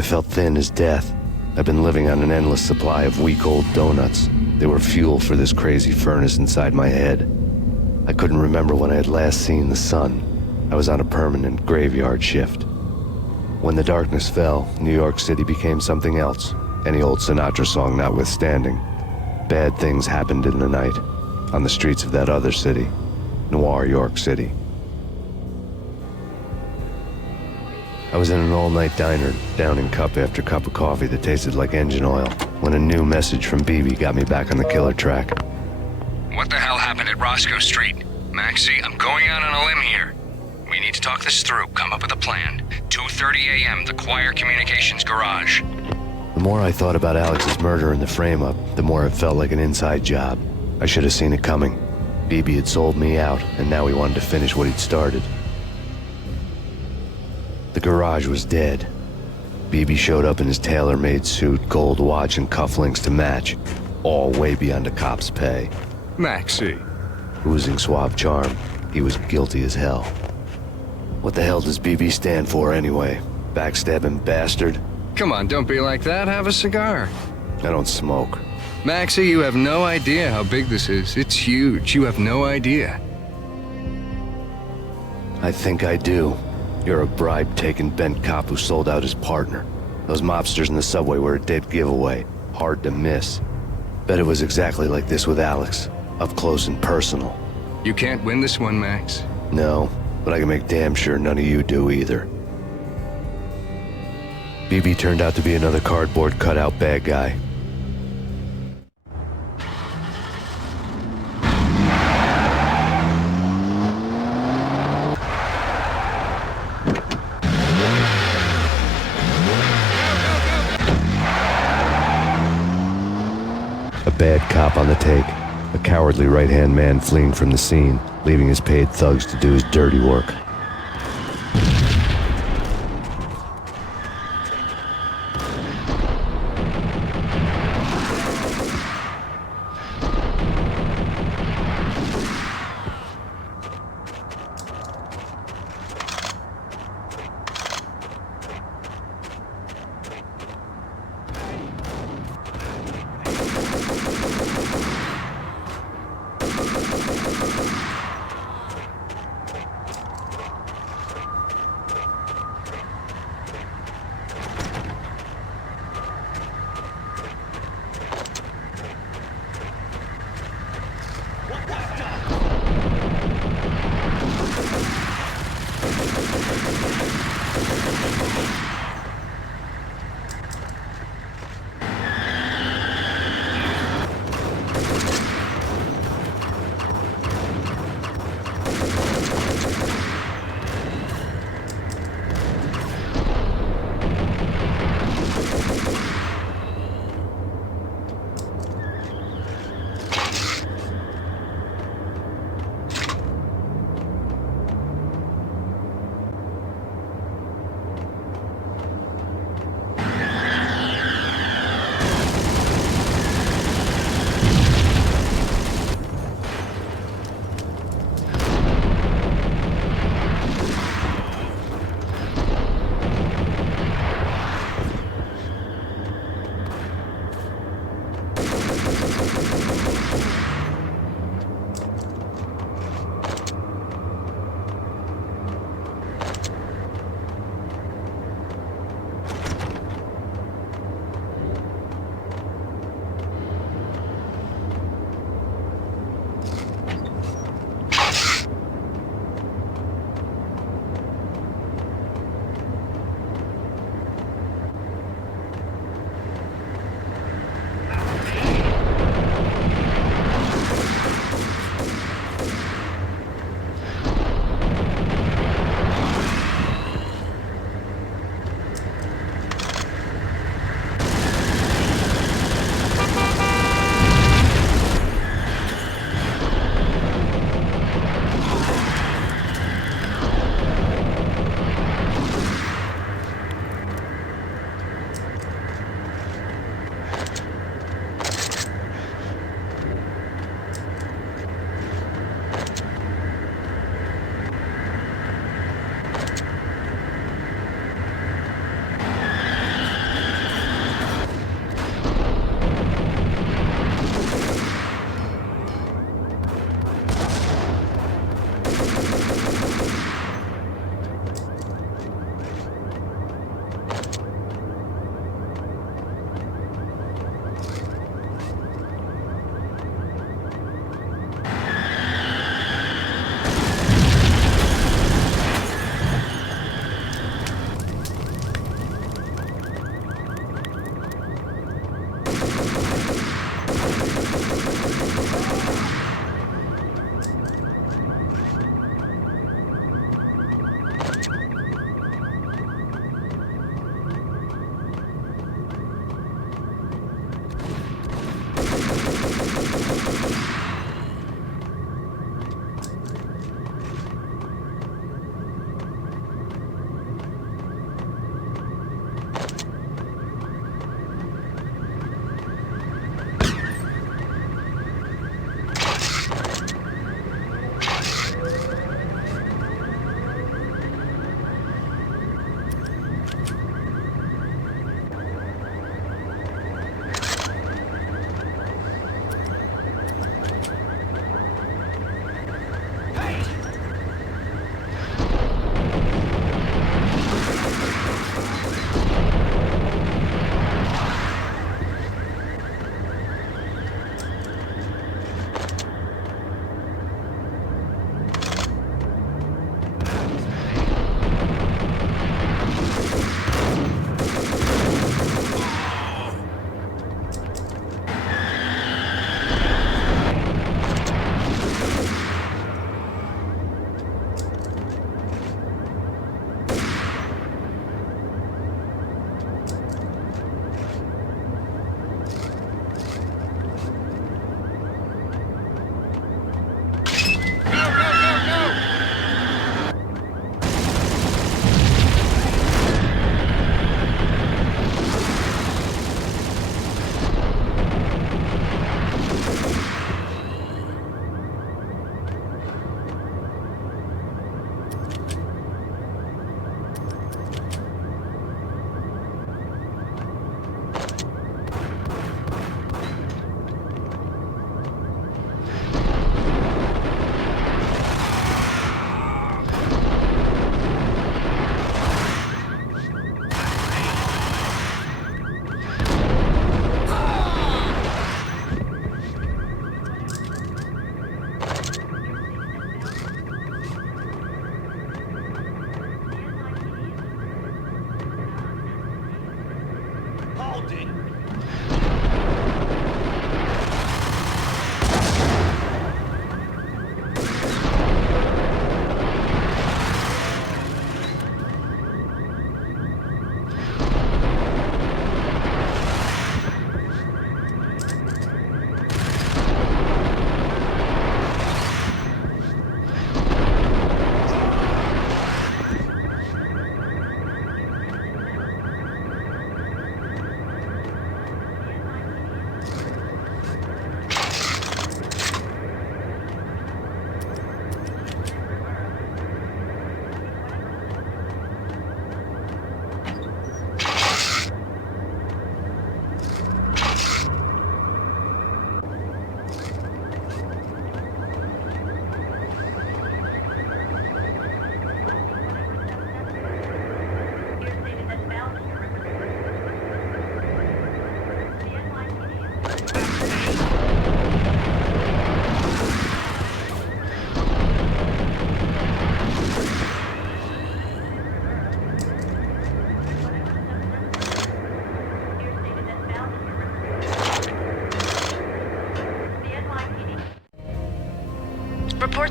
I felt thin as death. I've been living on an endless supply of week-old donuts. They were fuel for this crazy furnace inside my head. I couldn't remember when I had last seen the sun. I was on a permanent graveyard shift. When the darkness fell, New York City became something else, any old Sinatra song notwithstanding. Bad things happened in the night, on the streets of that other city, Noir York City. I was in an all-night diner, downing cup after cup of coffee that tasted like engine oil, when a new message from BB got me back on the killer track. What the hell happened at Roscoe Street? Maxie, I'm going out on a limb here. We need to talk this through, come up with a plan. 2:30 a.m., the Choir Communications Garage. The more I thought about Alex's murder and the frame-up, the more it felt like an inside job. I should have seen it coming. BB had sold me out, and now he wanted to finish what he'd started. The garage was dead. BB showed up in his tailor-made suit, gold watch, and cufflinks to match, all way beyond a cop's pay. Maxie. Oozing suave charm, he was guilty as hell. What the hell does BB stand for anyway? Backstabbing bastard? Come on, don't be like that. Have a cigar. I don't smoke. Maxie, you have no idea how big this is. It's huge. You have no idea. I think I do. You're a bribe-taking bent cop who sold out his partner. Those mobsters in the subway were a dead giveaway. Hard to miss. Bet it was exactly like this with Alex. Up close and personal. You can't win this one, Max. No, but I can make damn sure none of you do either. BB turned out to be another cardboard cutout bad guy. A bad cop on the take, a cowardly right-hand man fleeing from the scene, leaving his paid thugs to do his dirty work.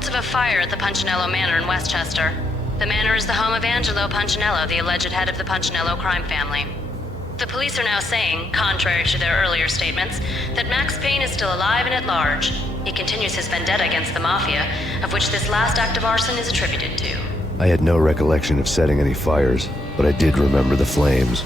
reports of a fire at the Punchinello Manor in Westchester. The manor is the home of Angelo Punchinello, the alleged head of the Punchinello crime family. The police are now saying, contrary to their earlier statements, that Max Payne is still alive and at large. He continues his vendetta against the Mafia, of which this last act of arson is attributed to. I had no recollection of setting any fires, but I did remember the flames.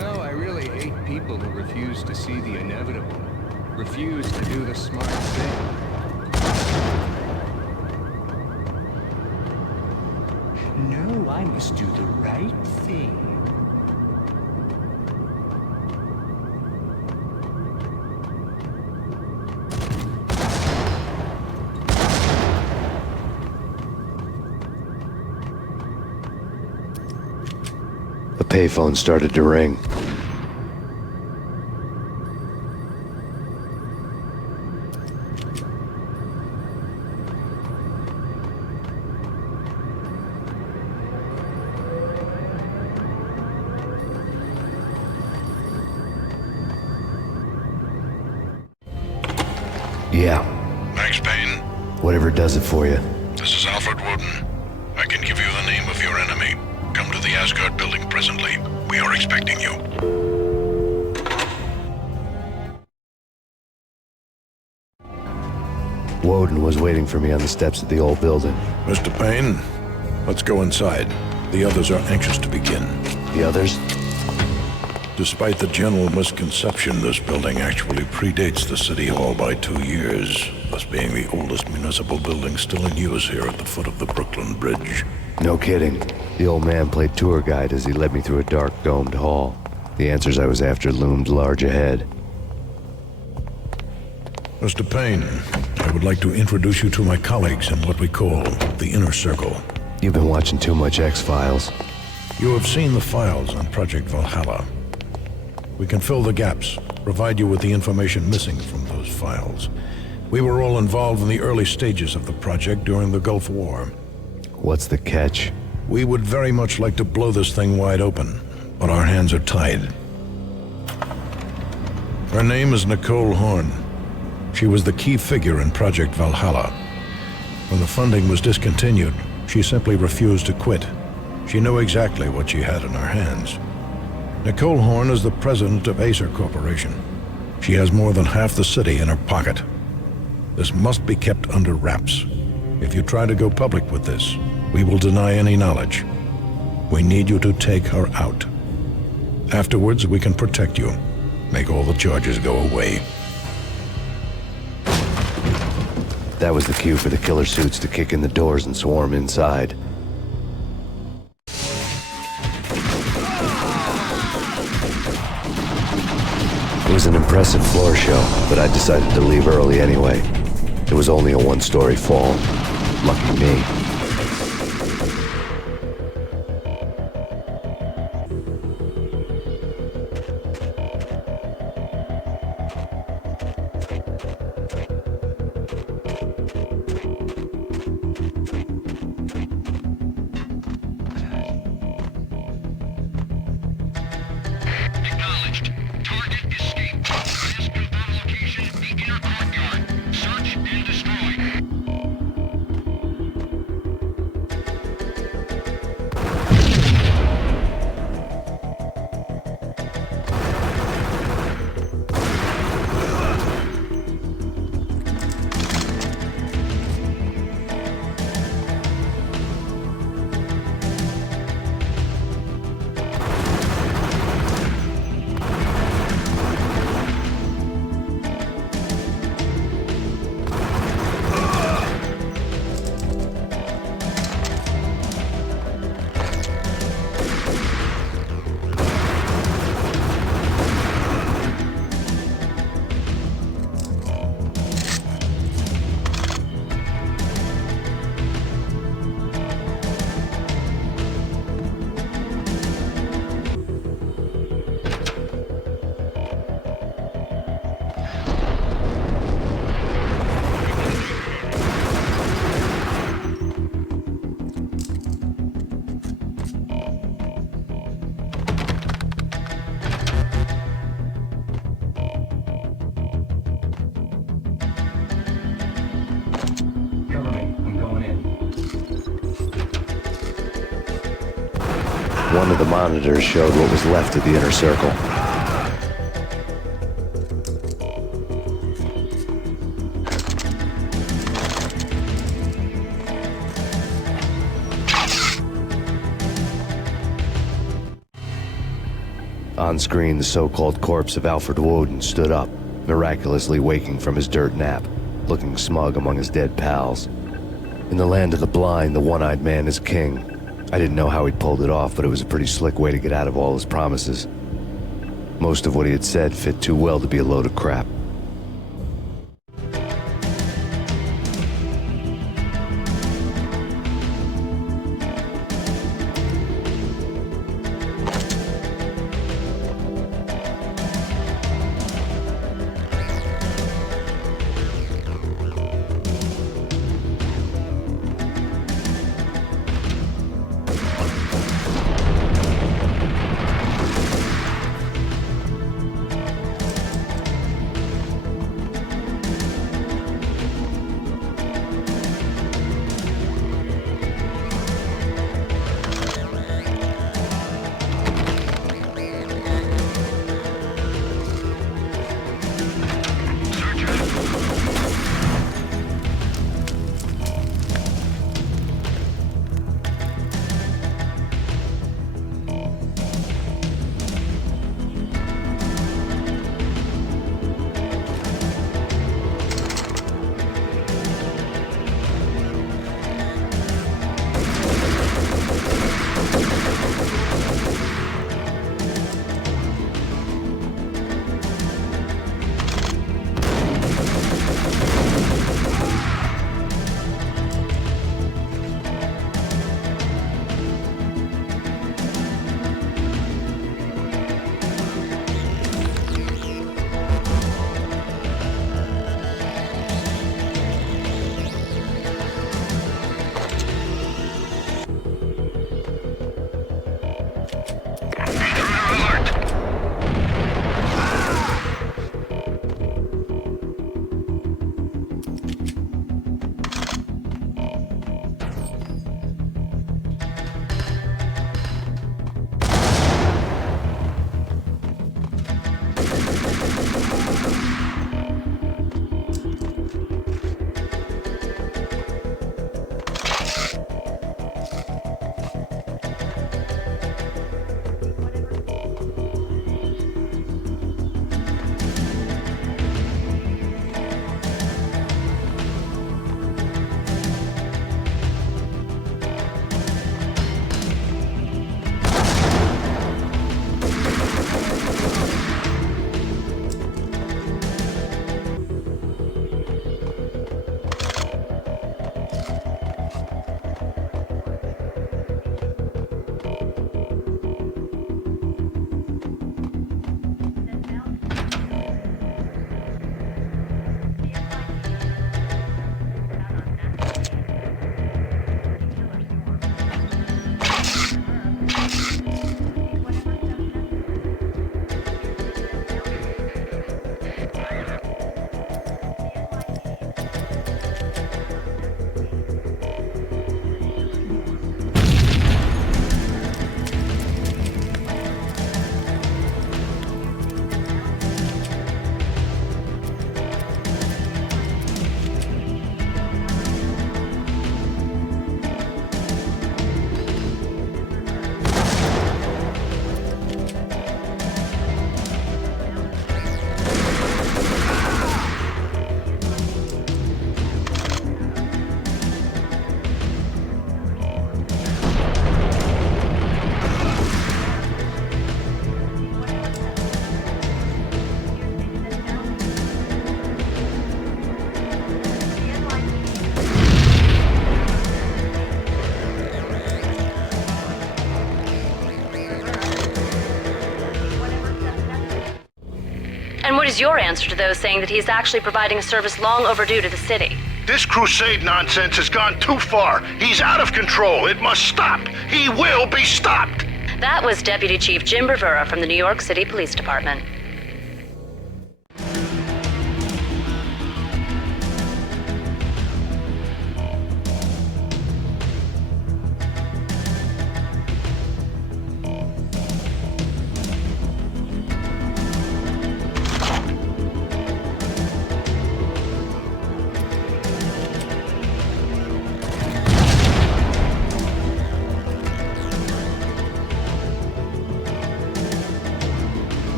know, I really hate people who refuse to see the inevitable. Refuse to do the smart thing. No, I must do the right thing. The payphone started to ring. Yeah, Thanks, Payne. whatever does it for you. This is Alfred Woden. I can give you the name of your enemy. Come to the Asgard building presently. We are expecting you. Woden was waiting for me on the steps of the old building. Mr. Payne, let's go inside. The others are anxious to begin. The others? Despite the general misconception, this building actually predates the City Hall by 2 years, thus being the oldest municipal building still in use here at the foot of the Brooklyn Bridge. No kidding. The old man played tour guide as he led me through a dark, domed hall. The answers I was after loomed large ahead. Mr. Payne, I would like to introduce you to my colleagues in what we call the Inner Circle. You've been watching too much X-Files. You have seen the files on Project Valhalla. We can fill the gaps, provide you with the information missing from those files. We were all involved in the early stages of the project during the Gulf War. What's the catch? We would very much like to blow this thing wide open, but our hands are tied. Her name is Nicole Horn. She was the key figure in Project Valhalla. When the funding was discontinued, she simply refused to quit. She knew exactly what she had in her hands. Nicole Horn is the president of Acer Corporation. She has more than half the city in her pocket. This must be kept under wraps. If you try to go public with this, we will deny any knowledge. We need you to take her out. Afterwards, we can protect you. Make all the charges go away. That was the cue for the killer suits to kick in the doors and swarm inside. It was an impressive floor show, but I decided to leave early anyway. It was only a one-story fall. Lucky me. Acknowledged. Target escaped. Last confirmed location, the inner courtyard. Search and destroy. One of the monitors showed what was left of the inner circle. On screen, the so-called corpse of Alfred Woden stood up, miraculously waking from his dirt nap, looking smug among his dead pals. In the land of the blind, the one-eyed man is king. I didn't know how he'd pulled it off, but it was a pretty slick way to get out of all his promises. Most of what he had said fit too well to be a load of crap. And what is your answer to those saying that he's actually providing a service long overdue to the city? This crusade nonsense has gone too far. He's out of control. It must stop. He will be stopped. That was Deputy Chief Jim Rivera from the New York City Police Department.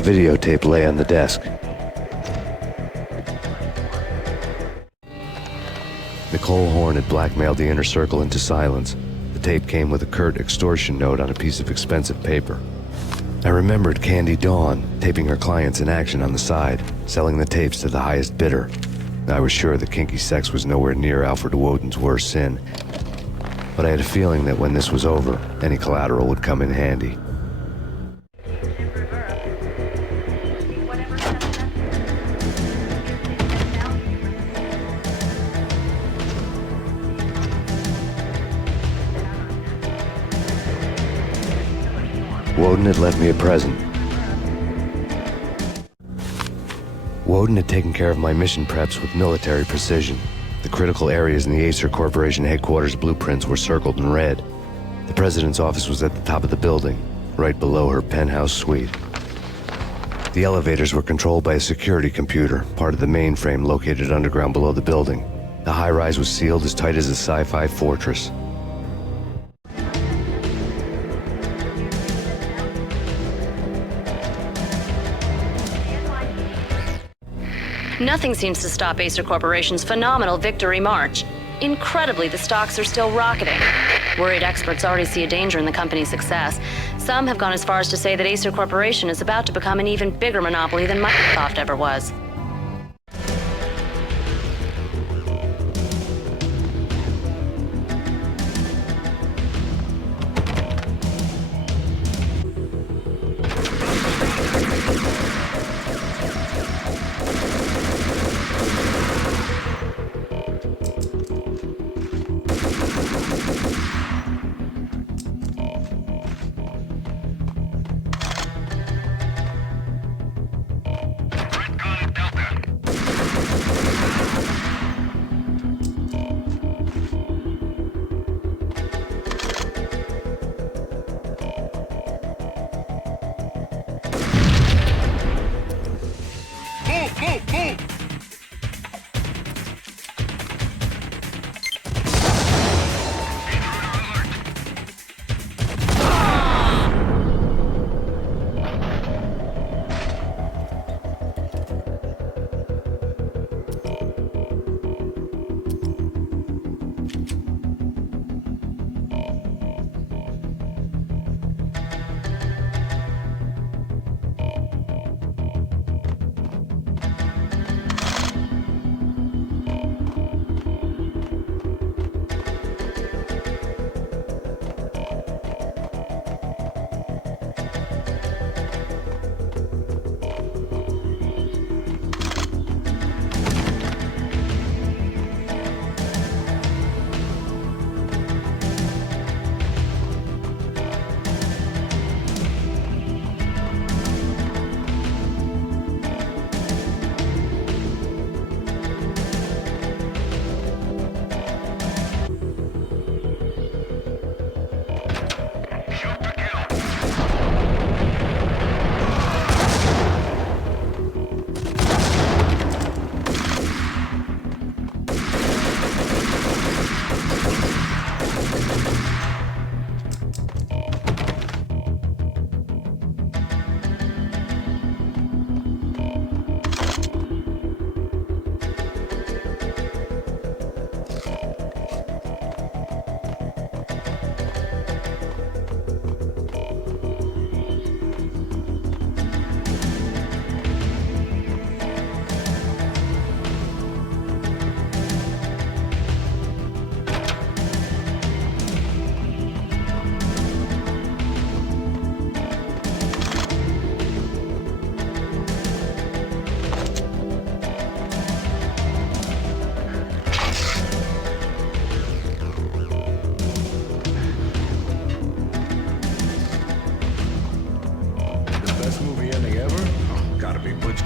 A videotape lay on the desk. Nicole Horn had blackmailed the inner circle into silence. The tape came with a curt extortion note on a piece of expensive paper. I remembered Candy Dawn taping her clients in action on the side, selling the tapes to the highest bidder. I was sure that kinky sex was nowhere near Alfred Woden's worst sin, but I had a feeling that when this was over, any collateral would come in handy. Woden had left me a present. Woden had taken care of my mission preps with military precision. The critical areas in the Acer Corporation headquarters blueprints were circled in red. The president's office was at the top of the building, right below her penthouse suite. The elevators were controlled by a security computer, part of the mainframe located underground below the building. The high-rise was sealed as tight as a sci-fi fortress. Nothing seems to stop Acer Corporation's phenomenal victory march. Incredibly, the stocks are still rocketing. Worried experts already see a danger in the company's success. Some have gone as far as to say that Acer Corporation is about to become an even bigger monopoly than Microsoft ever was.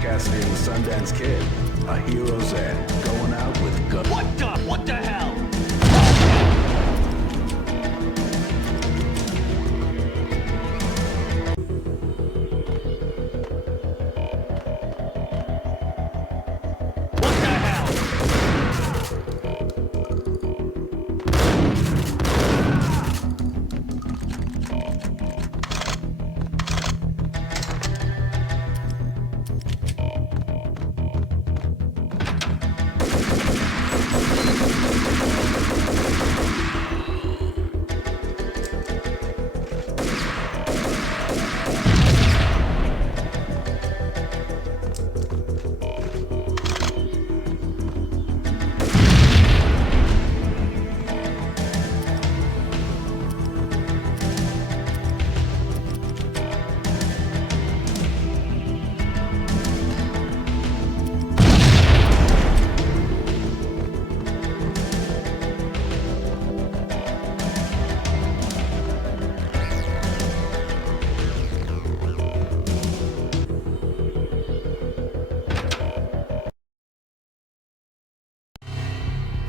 Cassidy and the Sundance Kid. A hero's end. Going out with guns. What the hell?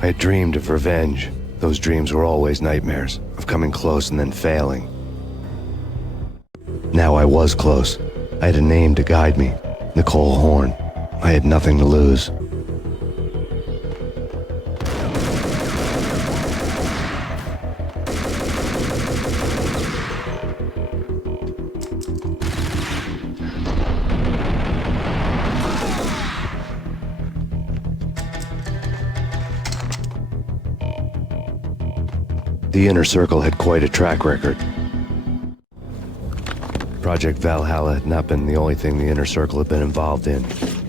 I had dreamed of revenge. Those dreams were always nightmares, of coming close and then failing. Now I was close. I had a name to guide me, Nicole Horn. I had nothing to lose. The Inner Circle had quite a track record. Project Valhalla had not been the only thing the Inner Circle had been involved in.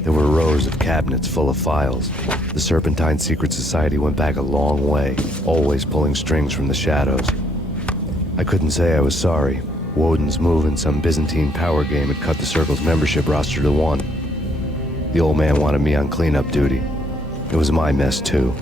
There were rows of cabinets full of files. The Serpentine Secret Society went back a long way, always pulling strings from the shadows. I couldn't say I was sorry. Woden's move in some Byzantine power game had cut the Circle's membership roster to 1. The old man wanted me on cleanup duty. It was my mess too.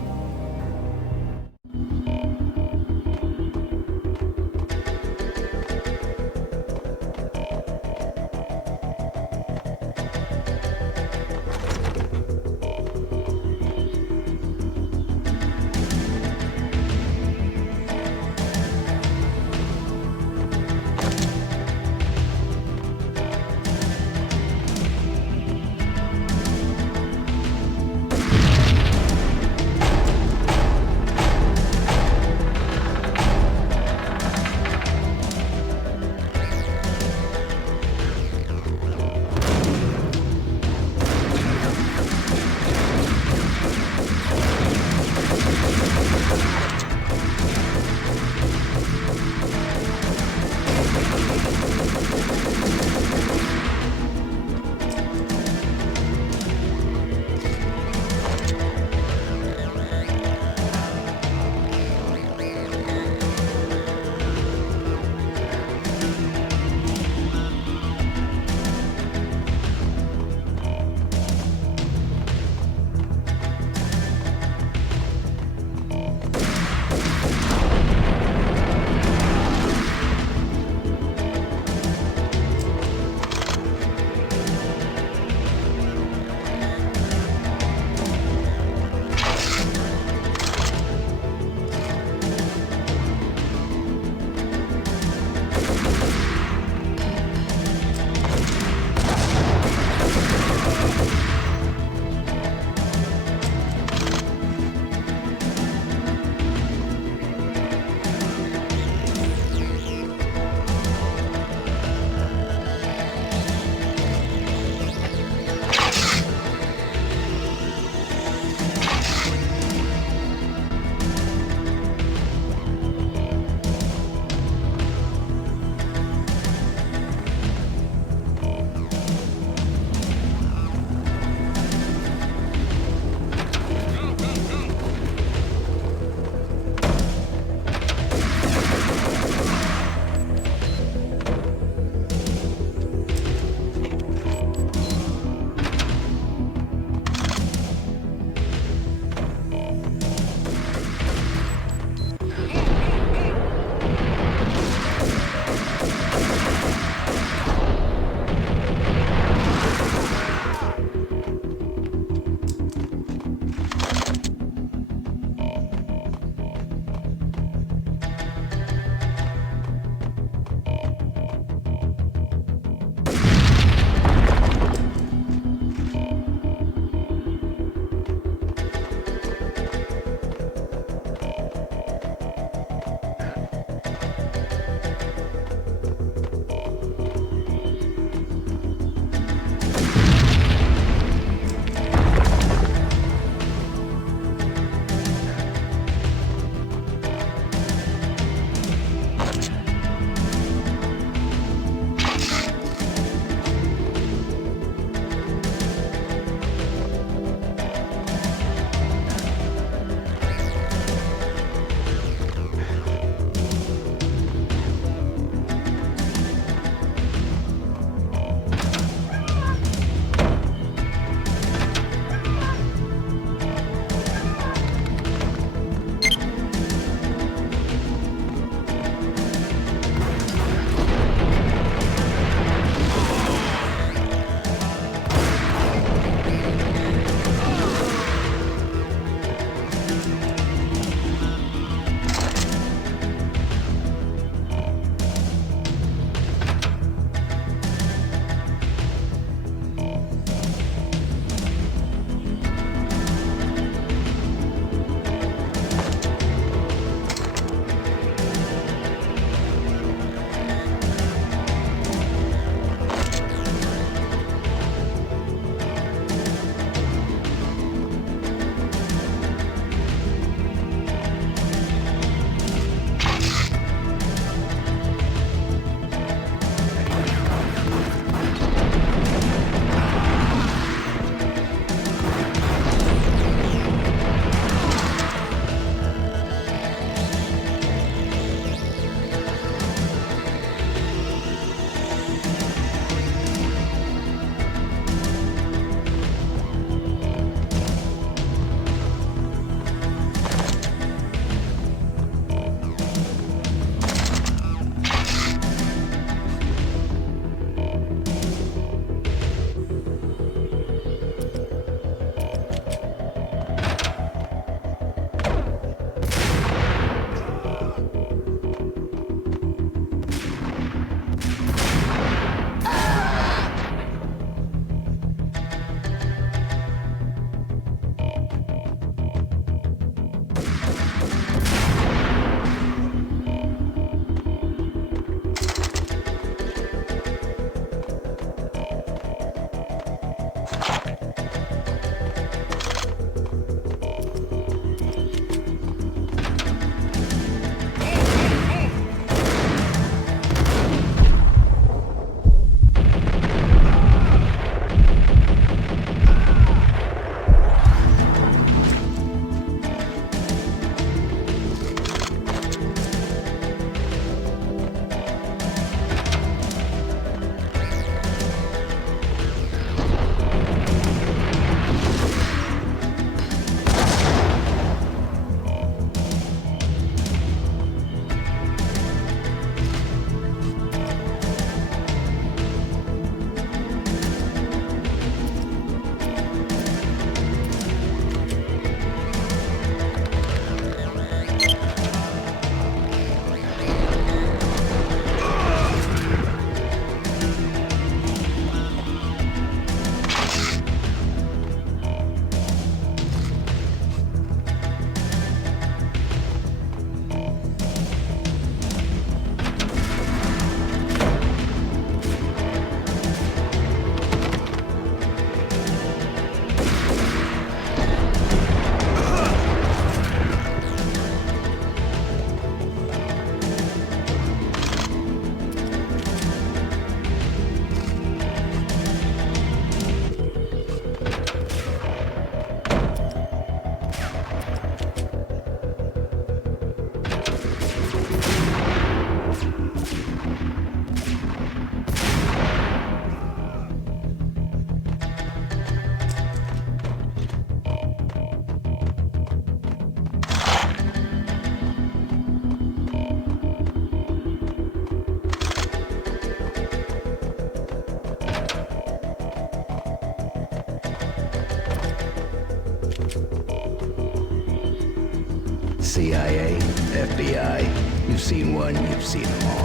CIA, FBI, you've seen one, you've seen them all.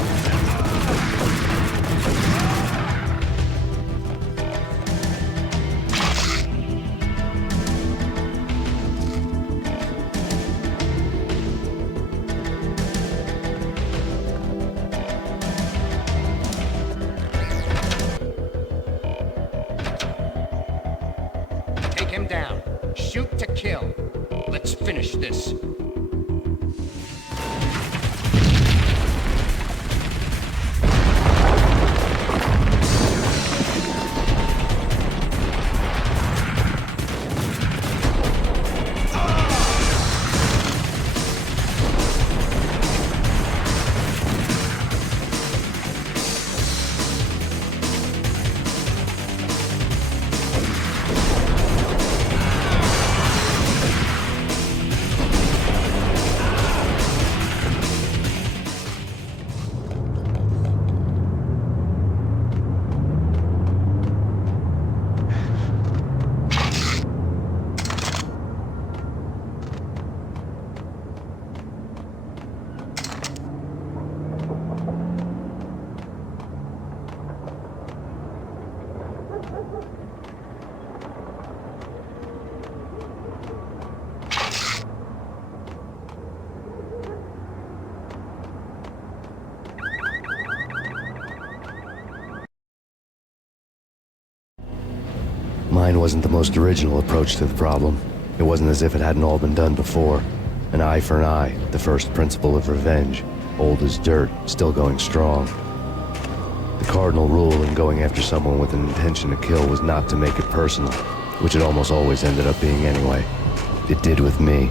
Take him down. Shoot to kill. Let's finish this. Mine wasn't the most original approach to the problem. It wasn't as if it hadn't all been done before. An eye for an eye, the first principle of revenge. Old as dirt, still going strong. The cardinal rule in going after someone with an intention to kill was not to make it personal, which it almost always ended up being anyway. It did with me.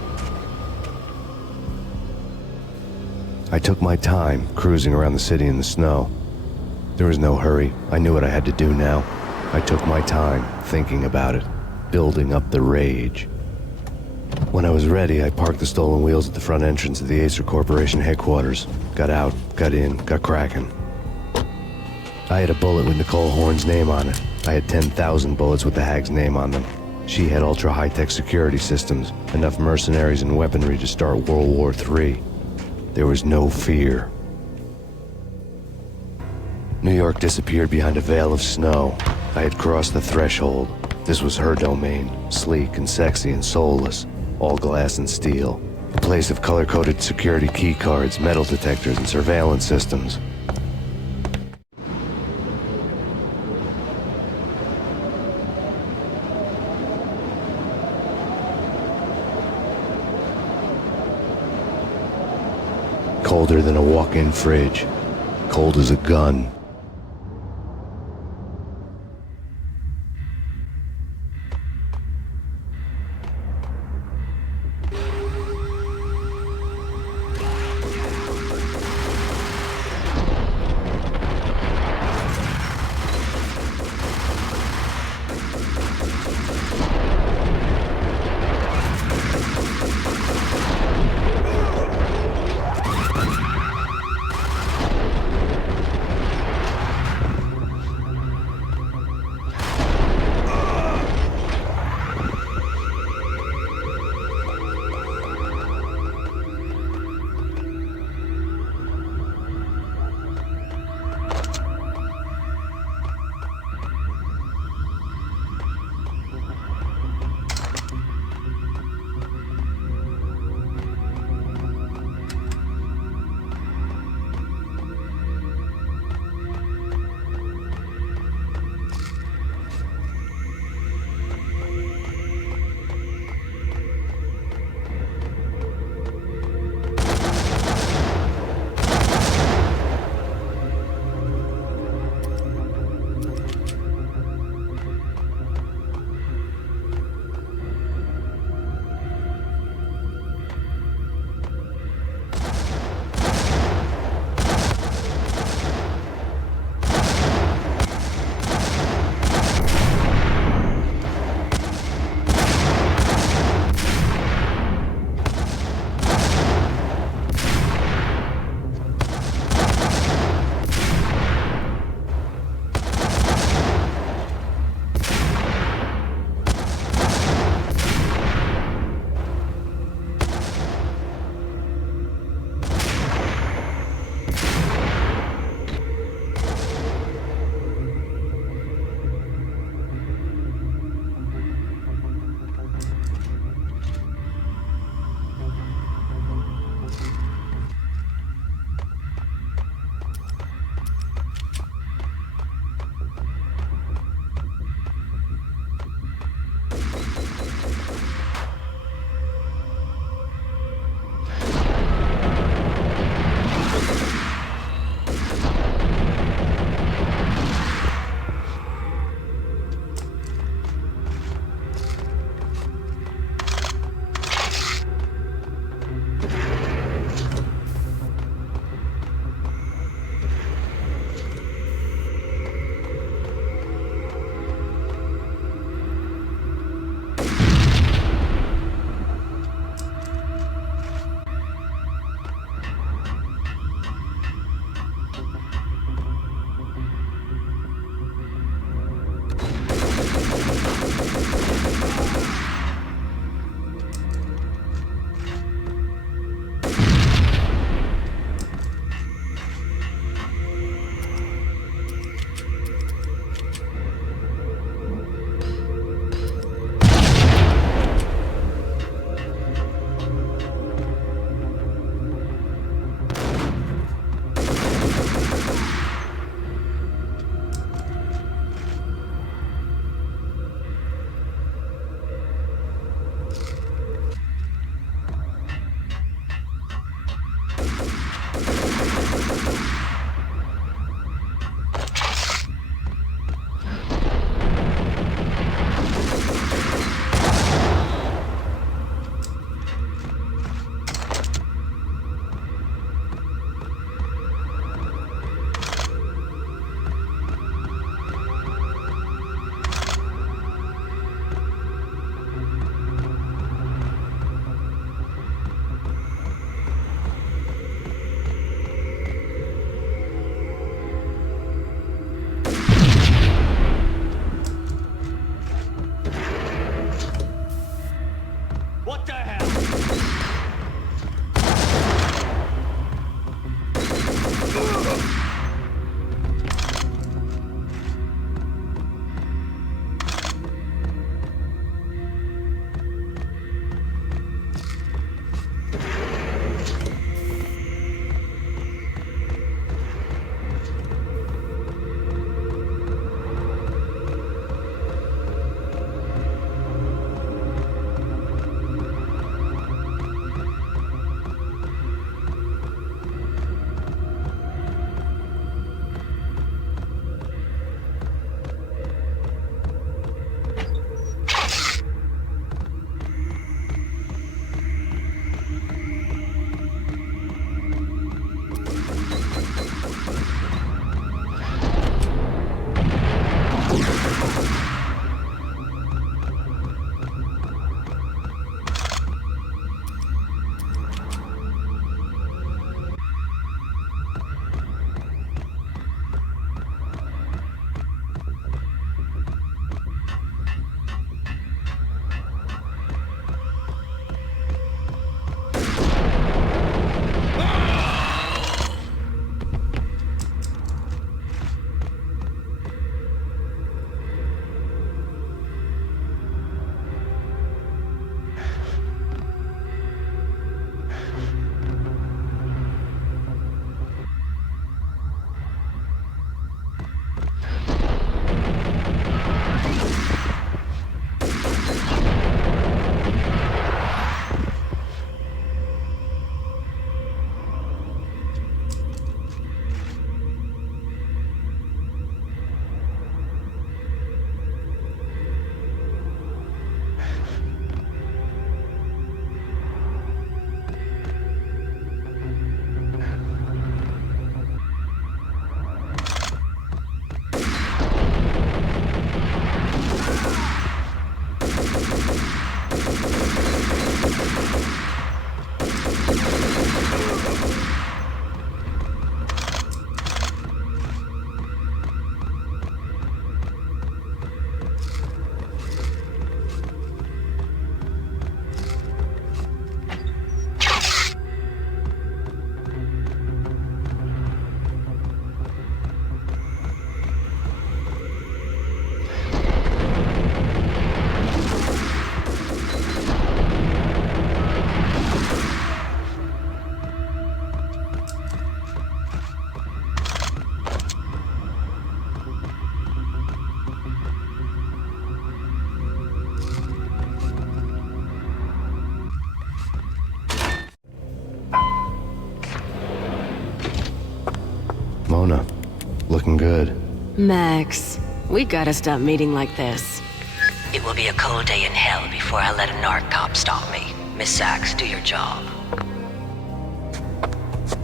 I took my time, cruising around the city in the snow. There was no hurry. I knew what I had to do now. I took my time, thinking about it, building up the rage. When I was ready, I parked the stolen wheels at the front entrance of the Acer Corporation headquarters. Got out, got in, got cracking. I had a bullet with Nicole Horn's name on it. I had 10,000 bullets with the Hag's name on them. She had ultra-high-tech security systems, enough mercenaries and weaponry to start World War III. There was no fear. New York disappeared behind a veil of snow. I had crossed the threshold. This was her domain, sleek and sexy and soulless, all glass and steel. A place of color-coded security keycards, metal detectors, and surveillance systems. Colder than a walk-in fridge. Cold as a gun. Mona. Looking good. Max, we gotta stop meeting like this. It will be a cold day in hell before I let a narc cop stop me. Miss Sachs, do your job.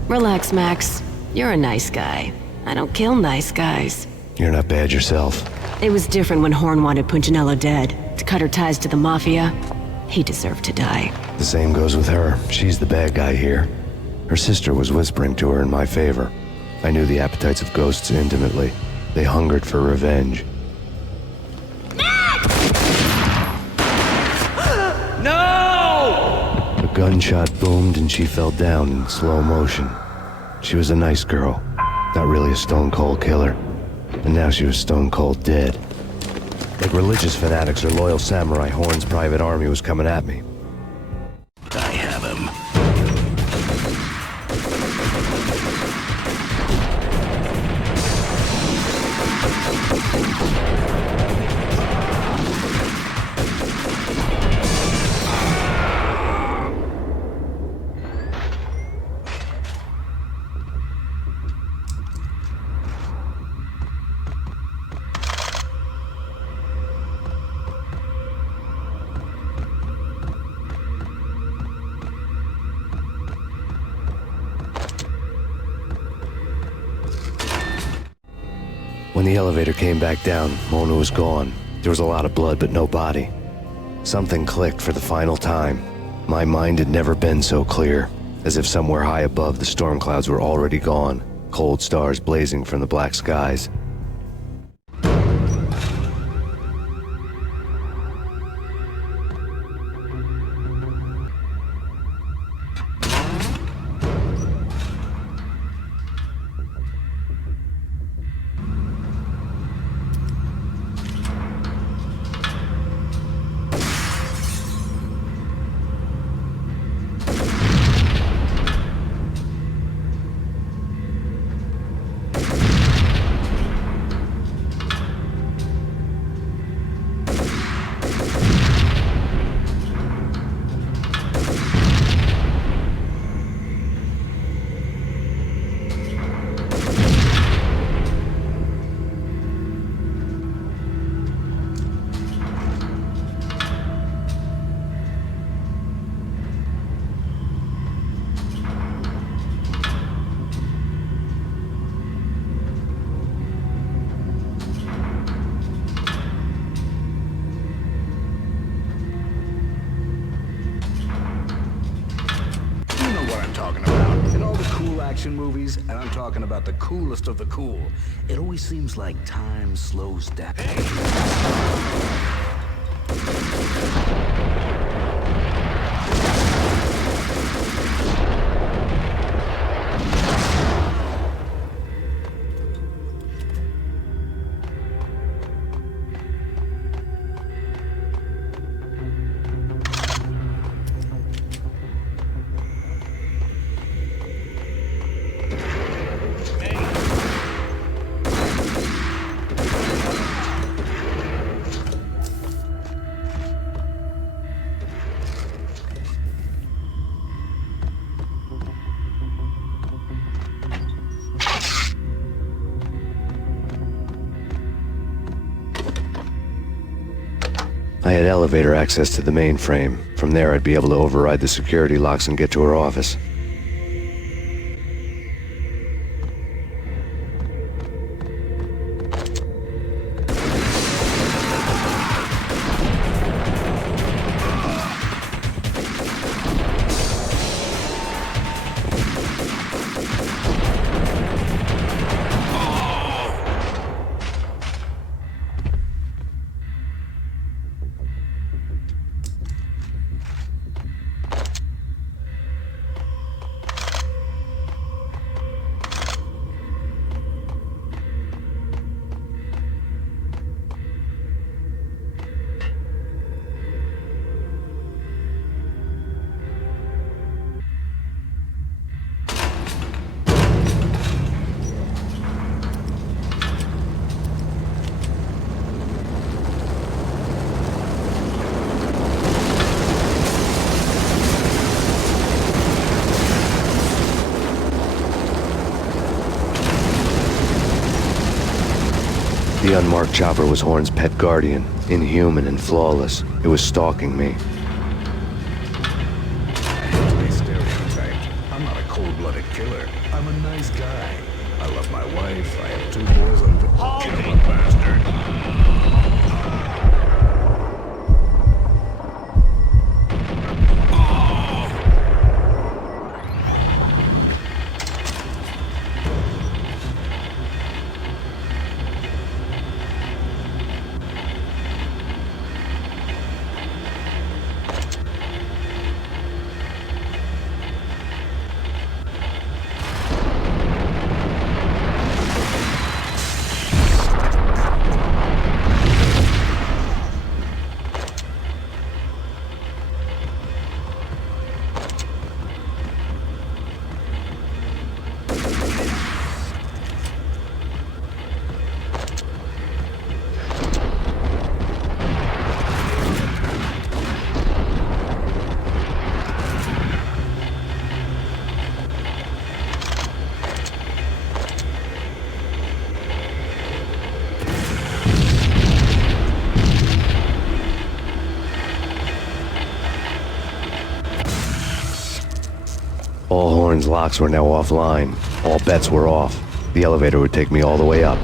Relax, Max. You're a nice guy. I don't kill nice guys. You're not bad yourself. It was different when Horn wanted Punchinello dead. To cut her ties to the Mafia. He deserved to die. The same goes with her. She's the bad guy here. Her sister was whispering to her in my favor. I knew the appetites of ghosts intimately. They hungered for revenge. No! A gunshot boomed and she fell down in slow motion. She was a nice girl. Not really a stone-cold killer. And now she was stone-cold dead. Like religious fanatics or loyal samurai, Horn's private army was coming at me. I have him. When the elevator came back down, Mona was gone. There was a lot of blood, but no body. Something clicked for the final time. My mind had never been so clear, as if somewhere high above the storm clouds were already gone, cold stars blazing from the black skies. Movies, and I'm talking about the coolest of the cool. It always seems like time slows down. I had elevator access to the mainframe. From there, I'd be able to override the security locks and get to her office. The unmarked chopper was Horn's pet guardian, inhuman and flawless. It was stalking me. I hate to be stereotyped. I'm not a cold-blooded killer. I'm a nice guy. I love my wife. I have 2 boys on... Kill him, bastard. All Horn's locks were now offline. All bets were off. The elevator would take me all the way up.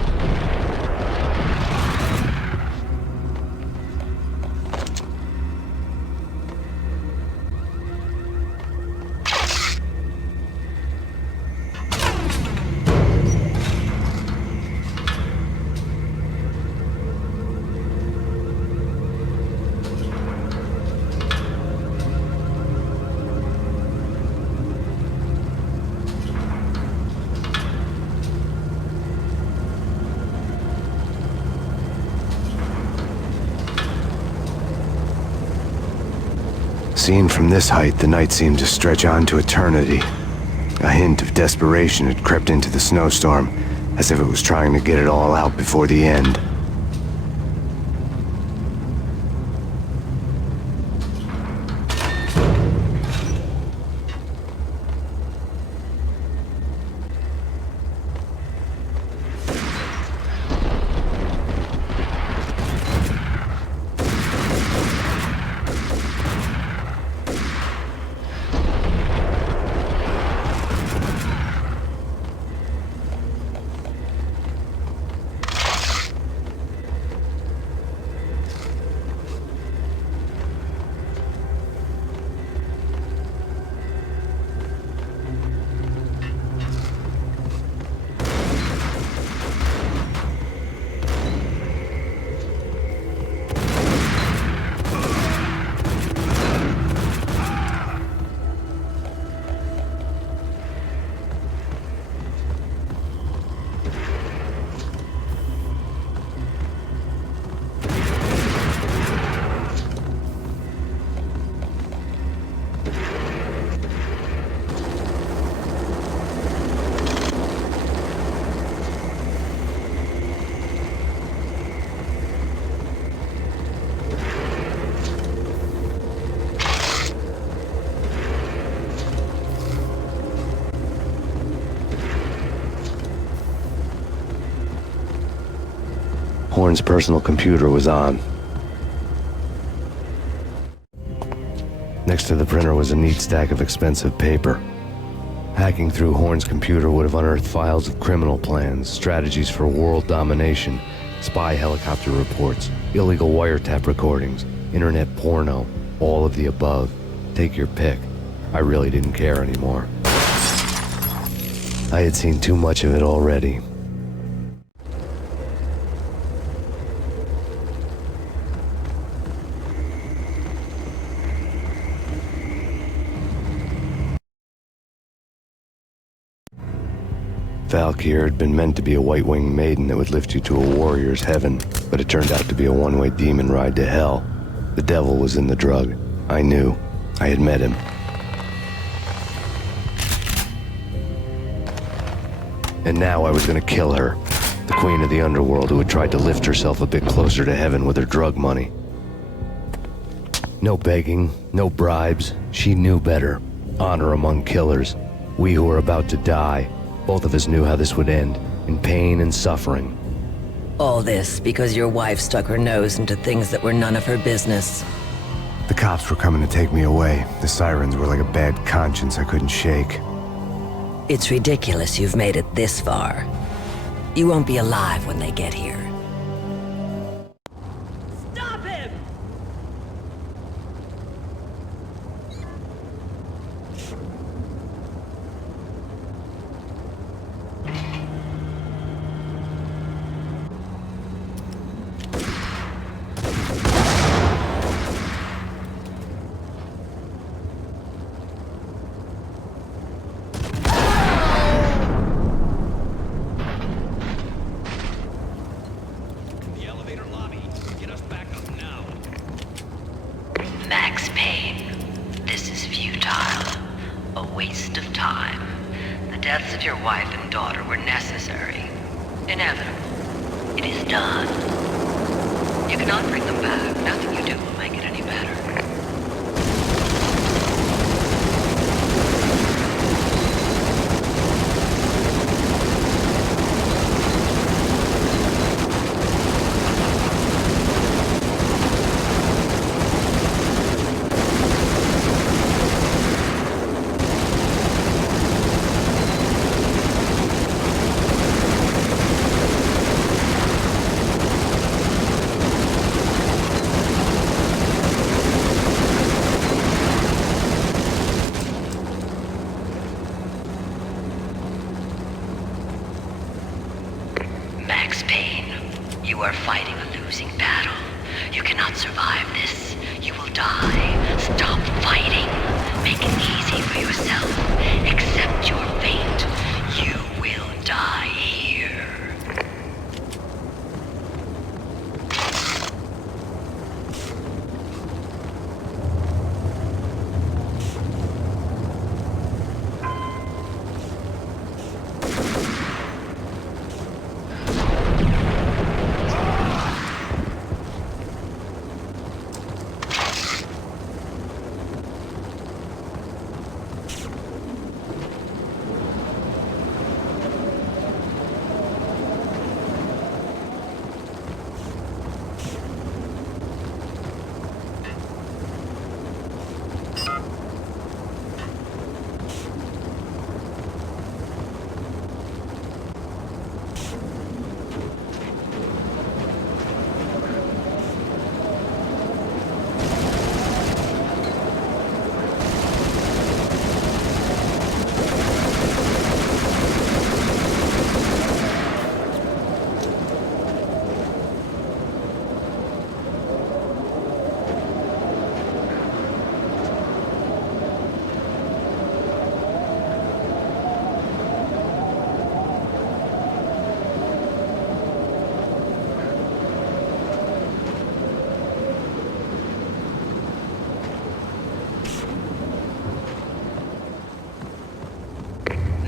Seen from this height, the night seemed to stretch on to eternity. A hint of desperation had crept into the snowstorm, as if it was trying to get it all out before the end. Horn's personal computer was on. Next to the printer was a neat stack of expensive paper. Hacking through Horn's computer would have unearthed files of criminal plans, strategies for world domination, spy helicopter reports, illegal wiretap recordings, internet porno, all of the above. Take your pick. I really didn't care anymore. I had seen too much of it already. Valkyr had been meant to be a white-winged maiden that would lift you to a warrior's heaven, but it turned out to be a one-way demon ride to hell. The devil was in the drug. I knew. I had met him. And now I was gonna kill her, the queen of the underworld who had tried to lift herself a bit closer to heaven with her drug money. No begging, no bribes. She knew better. Honor among killers. We who were about to die. Both of us knew how this would end, in pain and suffering. All this because your wife stuck her nose into things that were none of her business. The cops were coming to take me away. The sirens were like a bad conscience I couldn't shake. It's ridiculous you've made it this far. You won't be alive when they get here. Stop him! Max Payne, this is futile. A waste of time. The deaths of your wife and daughter were necessary. Inevitable. It is done. You cannot bring them back. Nothing you do will make it any better. Max Payne, you are fighting a losing battle. You cannot survive this. You will die. Stop fighting. Make it easy for yourself. Accept your fate. You will die here.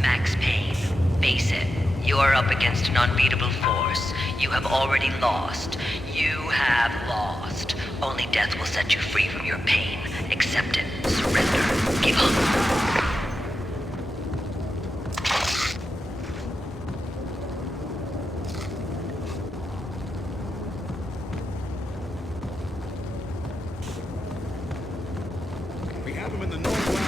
Max Payne, face it. You are up against an unbeatable force. You have already lost. You have lost. Only death will set you free from your pain. Accept it. Surrender. Give up. We have him in the northwest.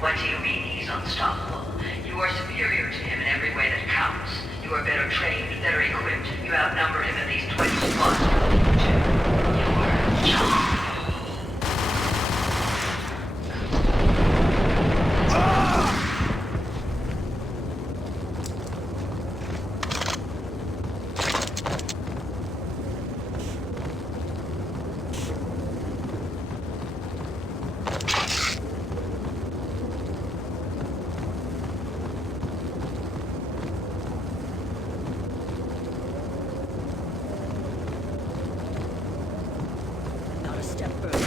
What do you mean he's unstoppable? You are superior to him in every way that counts. You are better trained, better equipped. You outnumber him at least 20 squads. You're John. Not a step further.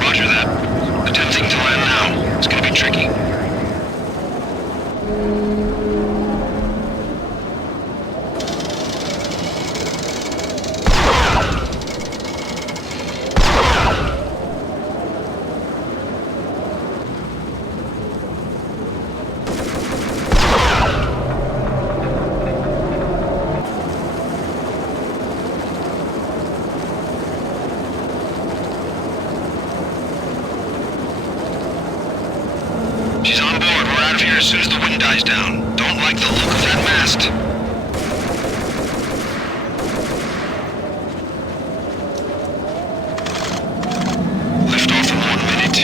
Roger that. Attempting to land now. It's gonna be tricky. She's on board. We're out of here as soon as the wind dies down. Don't like the look of that mast. Lift off in 1 minute.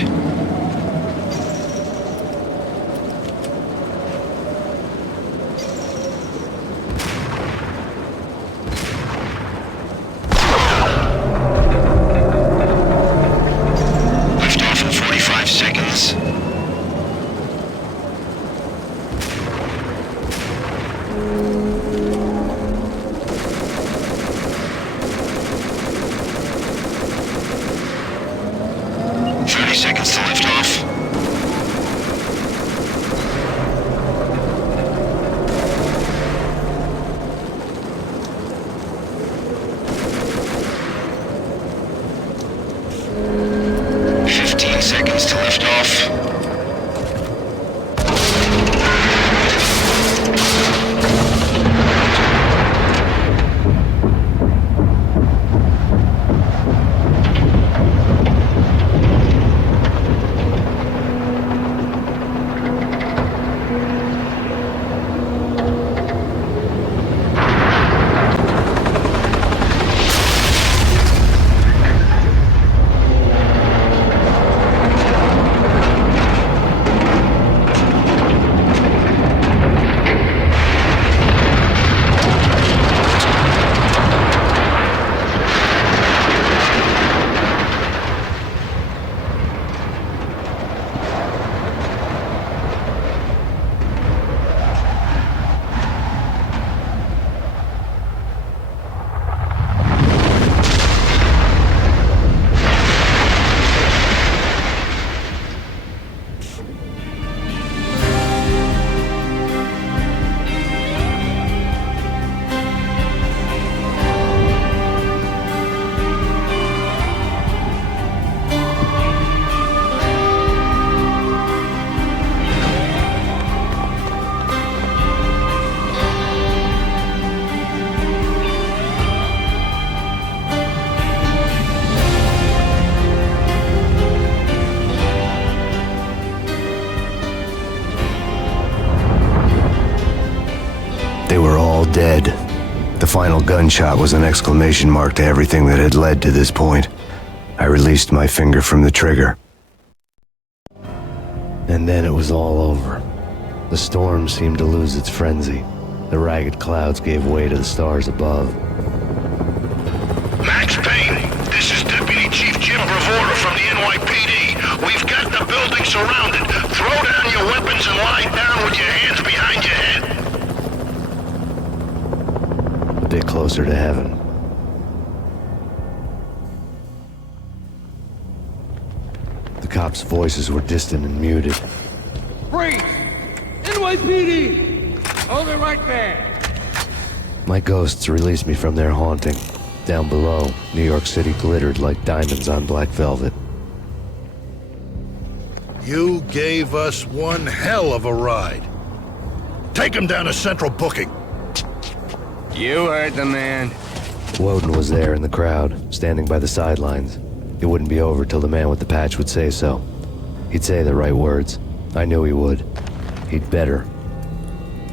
Lift off in 45 seconds. final gunshot was an exclamation mark to everything that had led to this point. I released my finger from the trigger. And then it was all over. The storm seemed to lose its frenzy. The ragged clouds gave way to the stars above. Max Payne, this is Deputy Chief Jim Bravura from the NYPD. We've got the building surrounded. Throw down your weapons and lie down with your hands behind your head. A bit closer to heaven. The cops' voices were distant and muted. Freeze! NYPD! Hold it right there! My ghosts released me from their haunting. Down below, New York City glittered like diamonds on black velvet. You gave us one hell of a ride. Take him down to Central Booking. You heard the man. Woden was there in the crowd, standing by the sidelines. It wouldn't be over till the man with the patch would say so. He'd say the right words. I knew he would. He'd better.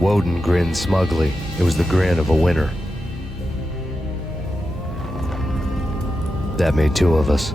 Woden grinned smugly. It was the grin of a winner. That made two of us.